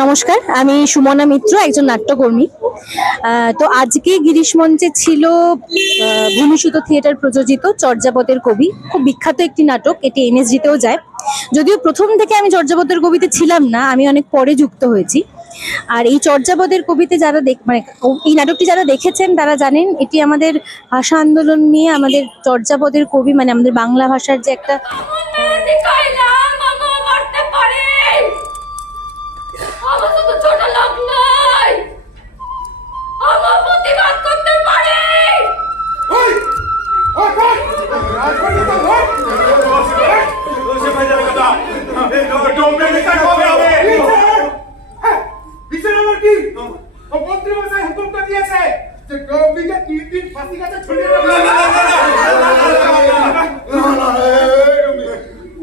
নমস্কার, আমি সুমনা মিত্র, একজন নাট্যকর্মী। তো আজকে গিরিশ মঞ্চে ছিল ভূমিসূত থিয়েটার প্রযোজিত চর্যাপদের কবি। খুব বিখ্যাত একটি নাটক, এটি এনএসডিতেও যায়। যদিও প্রথম থেকে আমি চর্যাপদের কবিতে ছিলাম না, আমি অনেক পরে যুক্ত হয়েছি। আর এই চর্যাপদের কবিতে যারা মানে এই নাটকটি যারা দেখেছেন তারা জানেন এটি আমাদের ভাষা আন্দোলন নিয়ে, আমাদের চর্যাপদের কবি মানে আমাদের বাংলা ভাষার যে একটা ছোট লোক নয়, আমার প্রতিবাদ করতে পারে।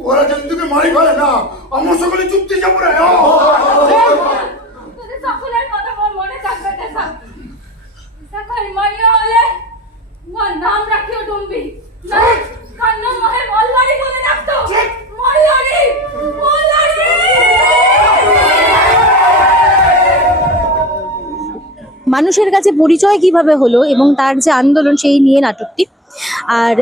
ওরা কিন্তু মারি ফেলে না, আমার সকলে চুক্তি যাবো রে। সকলের কথা আমার মনে থাকবে না। মাইয়া হলে নাম রাখিও ডুম্বি, কান্ন মহে মল্লারি বলে ডাকতো। মল্লারি মল্লারি। মানুষের কাছে পরিচয় কিভাবে হলো এবং তার যে আন্দোলন, সেই নিয়ে নাটকটি। আর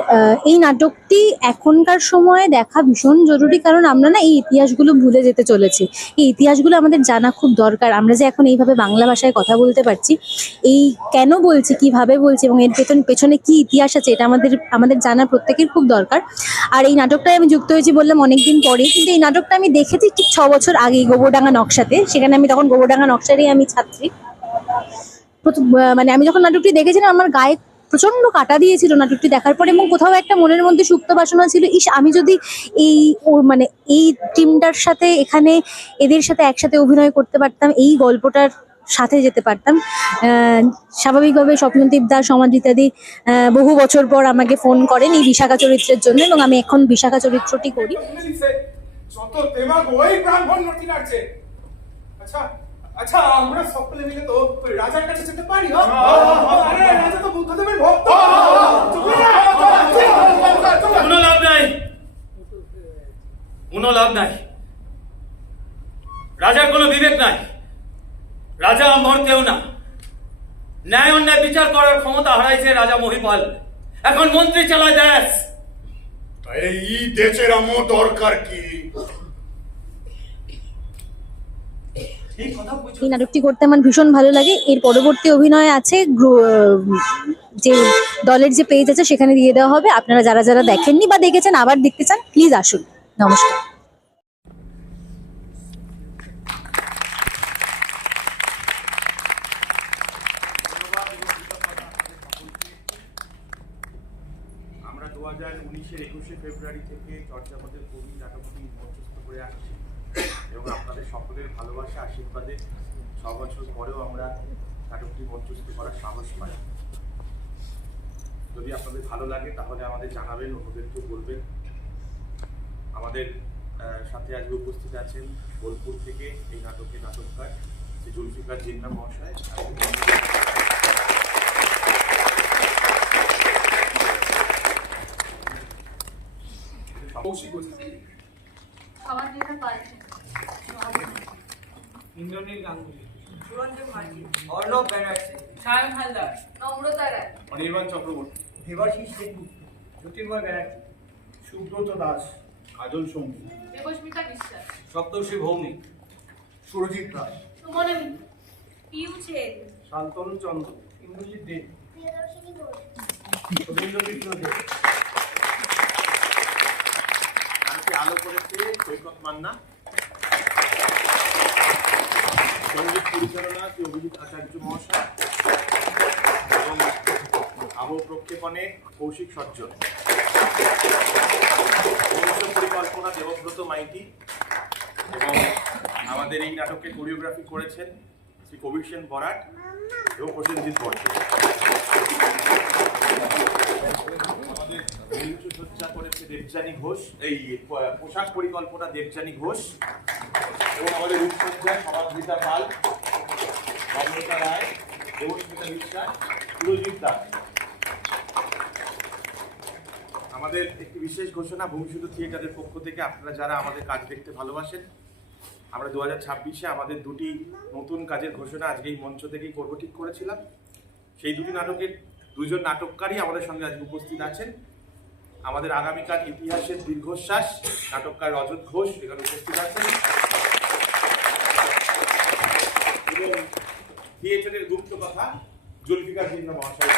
এই নাটকটি এখনকার সময়ে দেখা ভীষণ জরুরি, কারণ আমরা না এই ইতিহাসগুলো ভুলে যেতে চলেছি। এই ইতিহাসগুলো আমাদের জানা খুব দরকার। আমরা যে এখন এইভাবে বাংলা ভাষায় কথা বলতে পারছি, এই কেন বলছি, কিভাবে বলছি এবং এর পেছনে কি ইতিহাস আছে, এটা আমাদের জানা প্রত্যেকের খুব দরকার। আর এই নাটকটায় আমি যুক্ত হয়েছি বললাম অনেকদিন পরে, কিন্তু এই নাটকটা আমি দেখেছি ঠিক 6 বছর আগেই গোবরডাঙ্গা নকশাতে। সেখানে আমি তখন গোবরডাঙ্গা নকশারই আমি ছাত্রী। মানে আমি যখন নাটকটি দেখেছিলাম, আমার গায়ে প্রচন্ড কাটা দিয়েছিল নাটকটি দেখার পর, এবং কোথাও একটা মনের মধ্যে সুপ্ত বাসনা ছিল, আমি যদি মানে এই টিমটার সাথে, এখানে এদের সাথে একসাথে অভিনয় করতে পারতাম, এই গল্পটার সাথে যেতে পারতাম। স্বাভাবিকভাবে স্বপ্নদীপ দাস, সমাদৃতাদি বহু বছর পর আমাকে ফোন করেন এই বিশাখা চরিত্রের জন্য, এবং আমি এখন বিশাখা চরিত্রটি করি। আচ্ছা, আমরা সকলে মিলে তো রাজার কাছে যেতে পারি। রাজা তো বুদ্ধদেবের ভক্ত। কোনো লাভ নাই, কোনো লাভ নাই। রাজার কোনো বিবেক নাই। রাজা আমার কেউ না। ন্যায় অন্যায় বিচার করার ক্ষমতা হারাইছে রাজা মহিপাল। এখন মন্ত্রী চালায় দেশ। এই দেশের আমার দরকার কি? এই নাটকটি করতে আমার ভীষণ ভালো লাগে। এর পরবর্তী অভিনয় আছে, যে দলের যে পেজ আছে সেখানে দিয়ে দেওয়া হবে। আপনারা যারা যারা দেখেননি বা দেখেছেন আবার দেখতে চান, প্লিজ আসুন। নমস্কার। আমরা 2019-এর 21শে ফেব্রুয়ারি থেকে চর্যাপদের কবি নাটকটি মঞ্চস্থ করে আসছি, এবং আপনাদের সকলের ভালোবাসা আশীর্বাদে 6 বছর পরেও আমরা নাটকটি মঞ্চস্থ করার সাহস পাই। যদি আপনাদের ভালো লাগে তাহলে আমাদের জানাবেন, অন্যদেরকেও বলবেন। আমাদের সাথে আজকে উপস্থিত আছেন বোলপুর থেকে এই নাটকের নাটককার শ্রী জুলফিকার জিন্না মহাশয়। ইন্দ্রনীল গাঙ্গুলি, সুরঞ্জন মাঝি, অর্ণব ব্যানার্জি, সায়ন হালদার, নম্রতা রায়, অনির্বাণ চক্রবর্তী, দেবাশিস সেনগুপ্ত, জ্যোতির্ময় ব্যানার্জি, সুব্রত দাস, কাজল সঙ্গী, দেবস্মিতা বিশ্বাস, সপ্তর্ষি ভৌমিক, সুরজিৎ দাস, সুমনা মিত্র, পিউ সেন, শান্তনু চন্দ্র, ইন্দ্রজিৎ দেব, রবীন্দ্র মিত্র দেব। গানকে আলো করেছে সৈকত মান্না, সঙ্গীত পরিচালনা শ্রী অভিজিৎ আচার্য মহাশয়, এবং আবহ প্রক্ষেপণে কৌশিক সজ্জন, পরিকল্পনা দেবব্রত মাইতি, এবং আমাদের এই নাটকে কোরিওগ্রাফি করেছেন শ্রী কবির সেন বরাট এবং প্রসেনজিৎ বর্ষে। আমাদের সজ্জা করেছে দেবযানী ঘোষ, এই পোশাক পরিকল্পনা দেবযানী ঘোষ, এবং আমাদের রূপসজ্জা সমাদৃতা পাল, নম্রতা রায়, দেবস্মিতা বিশ্বাস, সুরজিৎ দাস। আমাদের একটি বিশেষ ঘোষণা ভূমিসূত থিয়েটারের পক্ষ থেকে, আপনারা যারা আমাদের কাজ দেখতে ভালোবাসেন আমরা 2026-এ আমাদের দুটি নতুন কাজের ঘোষণা আজকে এই মঞ্চ থেকেই করবো ঠিক করেছিলাম। সেই দুটি নাটকের দুজন নাটককারী আমাদের সঙ্গে আজকে উপস্থিত আছেন। আমাদের আগামীকাল ইতিহাসের দীর্ঘশ্বাস নাটককার রজত ঘোষ এখানে উপস্থিত আছেন এবং থিয়েটারের গুপ্ত কথা জুলফিকার জিন্না মহাশয়।